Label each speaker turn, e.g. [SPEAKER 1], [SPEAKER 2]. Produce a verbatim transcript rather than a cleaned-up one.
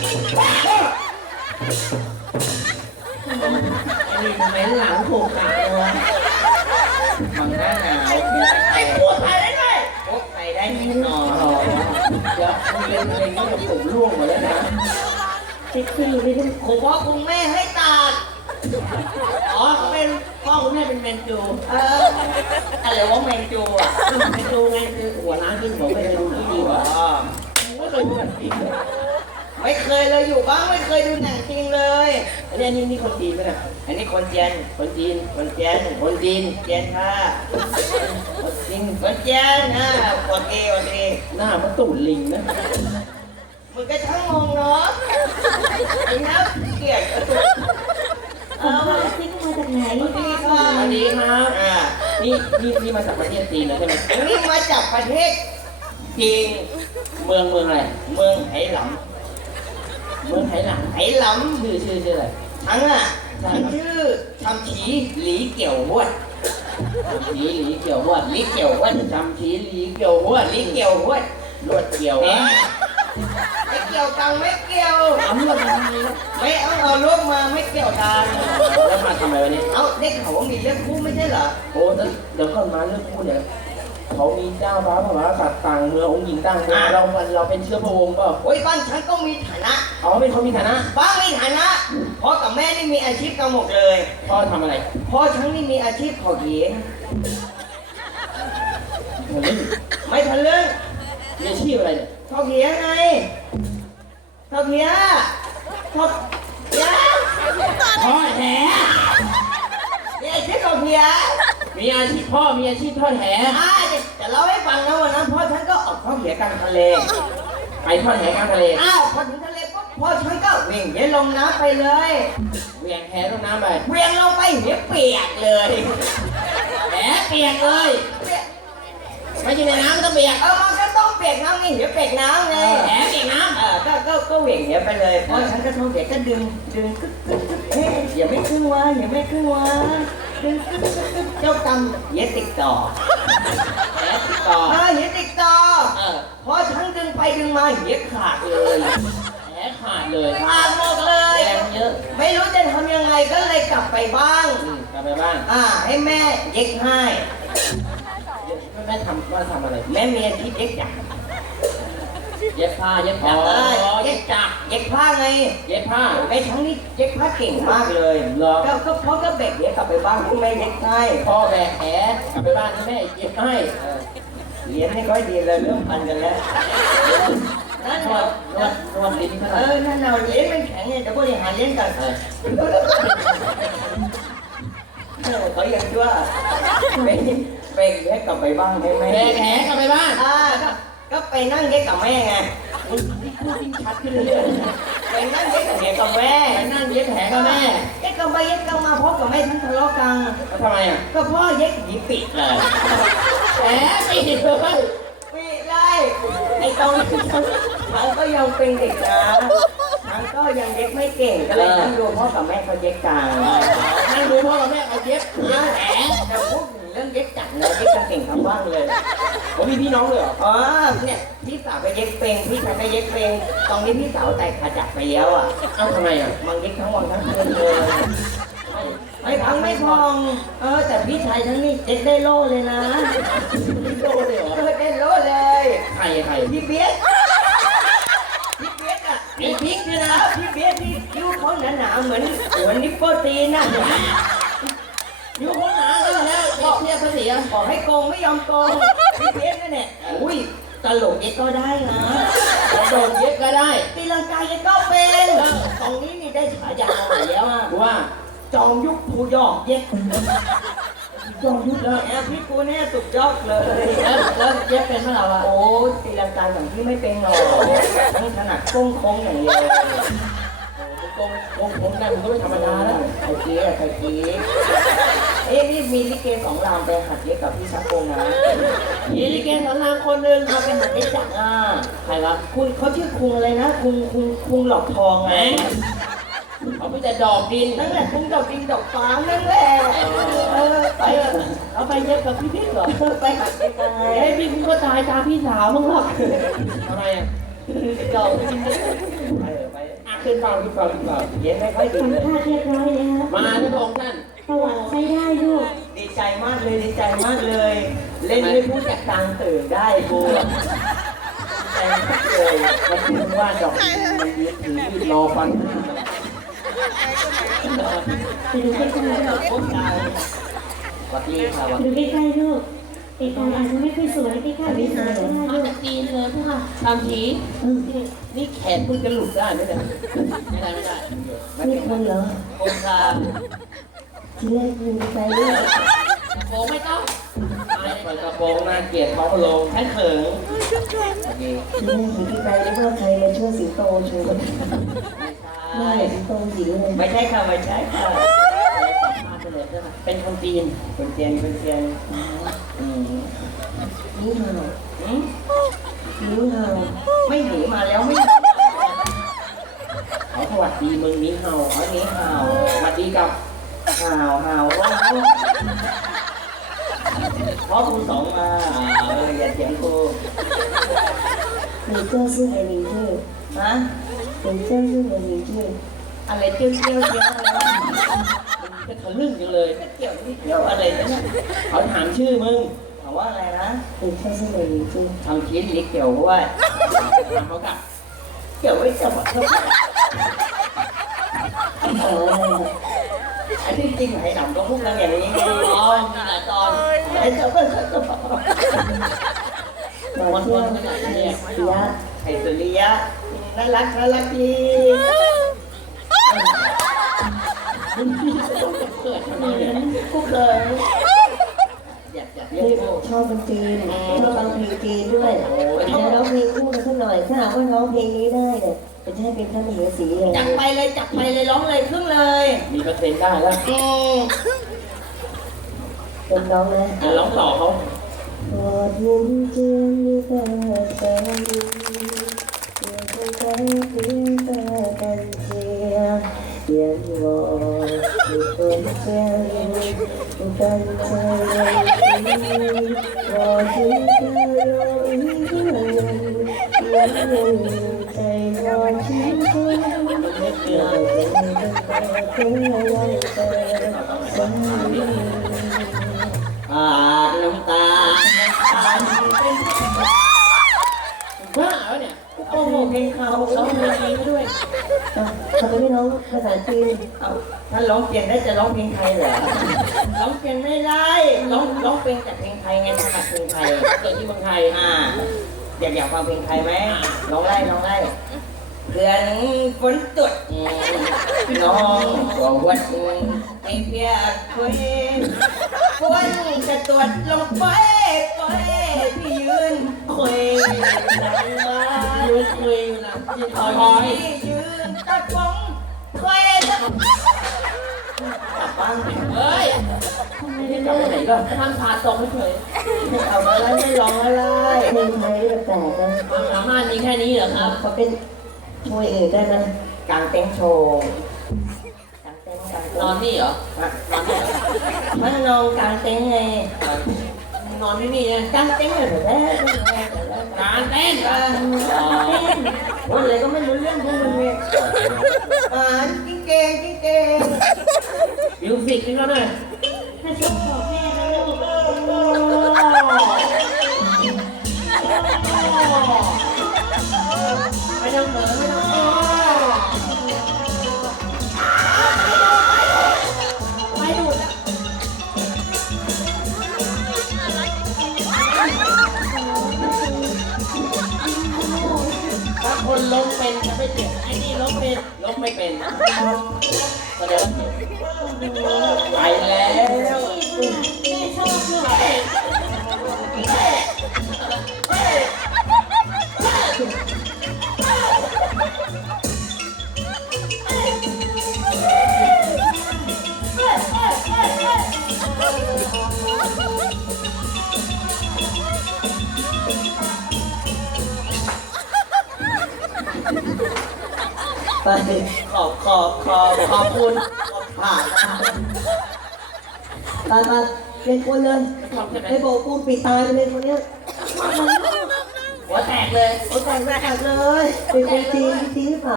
[SPEAKER 1] อันนี้ทำไมหลังโผล่กาเลยวะฟังหน้าหนาวไอ้พูดไทยได้ไหมพูดไทยได้นิดหน่อยเดี๋ยวมันเป็นอะไรนี่กับผมร่วงหมดแล้วนะเซ็กซี่ไม่ได้คุณพ่อคุณแม่ให้ตัดอ๋อเขาเป็นพ่อคุณแม่เป็นเมนจูเอออะไรวะเมนจูอ่ะเมนจูไงคือหัวล้างขึ้นผมไม่เคยดูที่ดีกว่าไม่เคยดูหนังจริงไม่เคยเลยอยู่บ้างไม่เคยดูหนังจริงเลยอันนี้นี่นี่คนจีนไหมนะอันนี้คนเจียนคนจีนคนเจียนคนจีนเจียนค่ะจริงคนเจียนนะโอเคโอเคหน้ามันตุ่นลิงนะมึงก็ช่างงงเนาะไอ้น้าเกลียดเออมาซิงมาจากไหนดีค่ะดีครับอ่านี่นี่นี่มาจากประเทศจีนนะใช่ไหมอันนี้มาจากประเทศจีนเมืองเมืองอะไรเมืองไหหลำเมืองไหหลำไหหลำชื่อชื่อชื่ออะไรทั้งอ่ะทั้งชื่อชำฉีหลีเกี่ยวหวดชำฉีหลีเกี่ยวหวดหลีเกี่ยวหวดชำฉีหลีเกี่ยวหวดหลีเกี่ยวหวดลวดเกี่ยวไม่เกี่ยวตังไม่เกี่ยวทำอะไรไม่เอาเอาลูกมาไม่เกี่ยวตังแล้วมาทำอะไรวันนี้เอาเด็กเขาว่ามีเรื่องคู่ไม่ใช่เหรอโอ้เดี๋ยวก่อนมาเรื่องคู่เนี่ยเขามีเจ้าฟ้าพระมหากษัตริย์ต่างเมืององค์หญิงต่างเมืองเราเราเป็นเชื้อพระวงศ์เปล่าโอ้ยบ้านฉันก็มีฐานะอ๋อเป็นเขามีฐานะบ้านมีฐานะพ่อกับแม่นี่มีอาชีพกันหมดเลยพ่อทำอะไรพ่อฉันนี่มีอาชีพเผาเหี้ยไม่ทะลึ่งมีอาชีพอะไรเนี่ยเผาเหี้ยไงเผาเหี้ยเผาเหี้ยพ่อแหมีอาชีพเผาเหี้ยมีอาชีพพ่อมีอาชีพทอดแหใช่แต่เล่าให้ฟังนะวันนั้นพ่อฉันก็ออกทอดแหกลางทะเลไปทอดแหกลางทะเลอ้าวพอถึงทะเลปุ๊บพ่อฉันก็เวี่ยงเหลงน้ำไปเลยเวี่ยงแหลงน้ำไปเวี่ยงลงไปเหวเปียกเลยแหเปียกเลยไม่ใช่ในน้ำต้องเปียกเออมันก็ต้องเปียกน้ำนี่เหวเปียกน้ำไงแหเปียกน้ำเออก็ก็ก็เวี่ยงเหวไปเลยพ่อฉันก็ทอดแหก็ดึงดึงกึ๊กกึ๊กกึ๊กเฮ้ยอย่าไม่ขึ้นวะอย่าไม่ขึ้นวะเจ้ากรรมเหี้ยติดต่อแหติดต่อเออเหี้ยติดต่อเออพอฉันดึงไปดึงมาเหี้ยขาดเลยแหขาดเลยขาดหมดเลยแรงเยอะไม่รู้จะทำยังไงก็เลยกลับไปบ้างกลับไปบ้างอ่าให้แม่เย็บให้แม่ทำว่าทำอะไรแม่เมียที่เย็บจักเย็บผ้าเย็บจักเย็บจักเย็บผ้าไงเย็บผ้าแม่ทั้งนี้เย็บผ้าเก่งมากเลยเหรอก็ก็พ่อก็แบกเย็บกลับไปบ้านคุณแม่เย็บให้พ่อแบกแหกลับไปบ้านคุณแม่เย็บให้เรียนไม่ค่อยดีเลยเรื่องพันกันแล้วนั่นนวดนวดนวดลิ้นเออนั่นเราเลี้ยงมันแข็งไงจะบริหารเลี้ยงกันเขาอยากว่าไปไปแยกกลับไปบ้านได้ไหมแบกแหกลับไปบ้านอ่าก็ไปนั่งเย็บกับแม่ไงพูดยิ่งชัดขึ้นเรื่อยๆไปนั่งเย็บกับแหกับแม่ไปนั่งเย็บแหกับแม่เย็บกับไปเย็บกับมาพ่อกับแม่ทั้งทะเลาะกันทำไมอ่ะก็พ่อเย็บหนีปิดเลยแหมปิดเลยปิดเลยไอ้ตรงฉันก็ยังเป็นเด็กนะฉันก็ยังเย็บไม่เก่งก็เลยนั่งดูพ่อกับแม่เขาเย็บกันนั่งดูพ่อกับแม่เขาเย็บแหมแต่พวกเรื่องเย็บจักรเลยเย็บกันเก่งทั้งบ้านเลยผมมีพี่น้องเลยเหรออ๋อเนี่ยพี่สาวไปเย็บเป็นพี่ชายไปเย็บเป็นตอนนี้พี่สาวแต่ขาจักรไปแล้วอ่ะเอ้าทำไมอ่ะมันเย็บทั้งวันทั้งคืนเลยไม่พังไม่พองเออแต่พี่ชายทั้งนี้เย็บได้โล่เลยนะโล่เลยเหรอได้โล่เลยใครใครพี่เบี้ยพี่เบี้ยอ่ะพี่พิกเนี่ยนะพี่เบี้ยที่คิ้วเขาหนาๆเหมือนเหมือนนิปโปตีนน่ะอยู่คนหนาก็แล้วบอกเนี่ยภาษีบอกให้โกงไม่ยอมโกงพี่เย็บนั่นแหละอุ้ยตลกเย็บก็ได้นะกระโดดเย็บก็ได้ตีลังกาเย็บก็เป็นตรงนี้นี่ได้ฉายาใหม่แล้วว่าจอมยุคผู้ยอกเย็บจอมยุคแล้วแอบพี่กูเนี่ยสุดยอดเลยแล้วเย็บเป็นเมื่อไหร่วะโอ้ตีลังกาอย่างที่ไม่เป็นหรอกทั้งถนัดโค้งโค้งอย่างเดียวโค้งโค้งโค้งได้มันก็ไม่ธรรมดาแล้วไอ้เจี๊ยไอ้เจี๊ยเอ๊ะนี่มีลิเกสองรามไปหัดเย็บกับพี่ชักโกงนะมีลิเกสองรามคนหนึ่งเขาไปหัดเย็บจักรอ่ะใครวะคุณเขาชื่อคุงอะไรนะคุงคุงคุงหลอกทองไงเขาไปแต่ดอกดินนั่นแหละคุงดอกดินดอกฟ้านั่นแหละเออไปเอาไปเย็บกับพี่พี่เหรอไปหัดเย็บกันไงไอ้พี่คุณก็ตายตาพี่สาวมั้งหรอกทำไมอ่ะดอกดินไปขึ้นเฝ้าขึ้นเฝ้าขึ้นเฝ้าเย็นไม่ค่อยดี
[SPEAKER 2] สัม
[SPEAKER 1] เลย
[SPEAKER 2] ภาษณ์เรียบร้อยแล้ว
[SPEAKER 1] มาที่พระองค์ท่าน
[SPEAKER 2] ประวัติใช้ได้ลูก
[SPEAKER 1] ดีใจมากเลยดีใจมากเลย เล่นไม่พูดจากกลางตื่นได้กูใจมากเลยมันถึงว่าดอกมันยืนถือมีดรอฟัน
[SPEAKER 2] ไปดูใกล้ๆลูก
[SPEAKER 1] โคตรตายสวัสดีค่ะ
[SPEAKER 2] ไป
[SPEAKER 1] วัส
[SPEAKER 2] ดู
[SPEAKER 1] ดี
[SPEAKER 2] ใกล้ๆลูกไอ้ตาอาจจะไม่ค่อยสวยใกล้ๆไม่สวยก็ได้
[SPEAKER 3] มา
[SPEAKER 2] ลูก
[SPEAKER 3] จากจีนเลยพี่ค่ะ
[SPEAKER 1] ทำทีนี่แขนมึงจะหลุดได้ไหมเนี่ย
[SPEAKER 3] ไม่ได้ไม่ได้
[SPEAKER 2] ไม่คนเหรอ
[SPEAKER 1] องค์การ
[SPEAKER 2] ทีแรกดูไปลูก
[SPEAKER 3] กระโปรงไม่ต้อง
[SPEAKER 1] ไม่เปิดกระโปรงน่าเกลียดท้องลงแค่เขินโอเค
[SPEAKER 2] ทีแรกเห็นที่ไปนึกว่าใครมาช่วยสิงโตโชว์ไม่
[SPEAKER 1] ไม่
[SPEAKER 2] สิงโตหญิงเลย
[SPEAKER 1] ไม่ใช่ค่ะไม่ใช่ค่ะ
[SPEAKER 3] มาเฉลิมใช่ไหมเป็นคนจีน
[SPEAKER 1] เป็นเจียนเป็นเจียนอืม
[SPEAKER 2] นี่ห่าว
[SPEAKER 1] อืม
[SPEAKER 2] นี่ห่าว
[SPEAKER 1] ไม่หนีมาแล้วไม่เขาสวัสดีมึงนี้เห่าเขานี้เห่าสวัสดีกับเห่าเห่าว่าเพราะครูสองมาเอออย่าเถียงครู
[SPEAKER 2] มีเจ้าชื่อไอรินชื่อ
[SPEAKER 1] ฮะ
[SPEAKER 2] เป็นเจ้าชื่อไอรินชื่อ
[SPEAKER 1] อะไรเจียวเจียวเจียวอะไร
[SPEAKER 3] จะทะลึ่งจังเลย
[SPEAKER 1] เกี่ยวนี่เกี่ยวอะไรเนี่ยเขาถามชื่อมึงถามว่าอะไรนะ
[SPEAKER 2] เป็นเจ้าชื่อไอรินชื่อ
[SPEAKER 1] ทำชิ้นลิกเกี่ยวเพราะว่าถามเขากับเกี่ยวไว้กับเขา
[SPEAKER 2] ขออะไรนะ
[SPEAKER 1] อันที่จริงไอ้ดำก็พูดกันอย่างนี้
[SPEAKER 3] อ๋อมีหลายตอน
[SPEAKER 1] ไอ้เจ้าก็ก็บอก
[SPEAKER 2] ขอเชื่อเสีย
[SPEAKER 1] ไอ้สุริยะน่ารักน่ารักดี
[SPEAKER 3] เกิดทำไมเนี่ย
[SPEAKER 1] กูเคยอยากอยากเรีย
[SPEAKER 2] นี่
[SPEAKER 1] กกู
[SPEAKER 2] ชอบเป็นจีนชอบฟังเพลงจีนด้วยจะร้องเพลงคู่กันสักหน่อยถ้าหากว่าร้องเพลงนี้ได้เนี่ยจะให้เป็นท่านมเหสีเลย
[SPEAKER 1] จับไปเลยจับไปเลยร้องเลยครึ่งเลย
[SPEAKER 3] มีเปอร์เซ็นต์ได้แล้ว
[SPEAKER 2] เป็นน้องนะ
[SPEAKER 3] อ่ะร้องต่อเขา
[SPEAKER 2] 我听见你的声音，也会改变的感觉，愿我是瞬间不敢再为你，我只想有一个人永远在我心中，有个真的这样的声音。
[SPEAKER 1] อ่าน้ำตา
[SPEAKER 3] บ้าแล้วเนี่ย
[SPEAKER 1] โอ้โหเพลงเขา
[SPEAKER 3] ร้องเพลงจีนด้วย
[SPEAKER 2] ทำไมไม่ร้องภาษาจีน
[SPEAKER 1] เอาถ้าร้องเปลี่ยนได้จะร้องเพลงไทยเหรอร้องเปลี่ยนไม่ได้ร้องร้องเพลงแต่เพลงไทยไงถนัดเพลงไทย
[SPEAKER 3] เกิดที่เมืองไทย
[SPEAKER 1] อ่าอยากอยากฟังเพลงไทยไหมร้องไล่ร้องไล่เพื่อนฝนตดน้องก็วัดไม่เพียกคุยฝนจะตรวจลงไปไปพี่ยืนคุยหลังบ้าน
[SPEAKER 3] ยืนคุยอยู่หลังจีนคอย
[SPEAKER 1] พี่ยืนตะกงคุยจะกลับบ้าน
[SPEAKER 3] เฮ้ย
[SPEAKER 2] ทำไมไม่
[SPEAKER 3] กลับ
[SPEAKER 2] เลิ
[SPEAKER 3] ไป
[SPEAKER 2] ก
[SPEAKER 3] ไหนก็ทำพาตรงเฉย
[SPEAKER 1] ไม่เอาอะไรไม่ร้องอะไร
[SPEAKER 2] เพลงไทยแปลกๆนะ
[SPEAKER 3] ความสามารถมีแค่นี้เหรอครับ
[SPEAKER 2] เขาเป็นมวยอื่นได้ไหม
[SPEAKER 1] กางเต็นท์โชว์กางเต็นท์กางเต็นท์
[SPEAKER 3] นอนนี่เหรอ
[SPEAKER 1] อ่ะ
[SPEAKER 3] นอนนี่เหรอ
[SPEAKER 1] มันนอนกลางเต็นท์ไง
[SPEAKER 3] นอนที่นี่ไง
[SPEAKER 1] กลางเต็นท์เหรอแม่
[SPEAKER 3] การเต้น
[SPEAKER 1] อ่า
[SPEAKER 3] อ๋อ
[SPEAKER 1] พูดอะไรก็ไม่รู้เรื่องพวกมึงเนี่ยอ่านกิ้งเก่งกิ้งเก่ง
[SPEAKER 3] มิวสิกนี่ก็ได้
[SPEAKER 2] ถ้าชอบบอกแม่นะลูก
[SPEAKER 3] ไม่ต้องเหนือไม่ต้องเหนือ
[SPEAKER 1] ไม่ดูดแล้วถ้าคนล้มเป็นจะไม่เจ็บไอ้นี่ล้มเป็นล้มไม่เป็นแสดงว่าเจ็บไปแล้ว
[SPEAKER 2] แม่ชอบลูก
[SPEAKER 1] ไปขอบขอบขอบขอบคุณขอบผ่าน
[SPEAKER 2] ตายมาเป็นคนเลย
[SPEAKER 3] ทำใช่ไหม
[SPEAKER 2] ไอ้โบกูปิดตายไปเลยคนเนี้ย
[SPEAKER 1] หัวแตกเลย
[SPEAKER 2] โอ้แต่งแรกเลย เป็นคนจีนจริงหรือเปล่า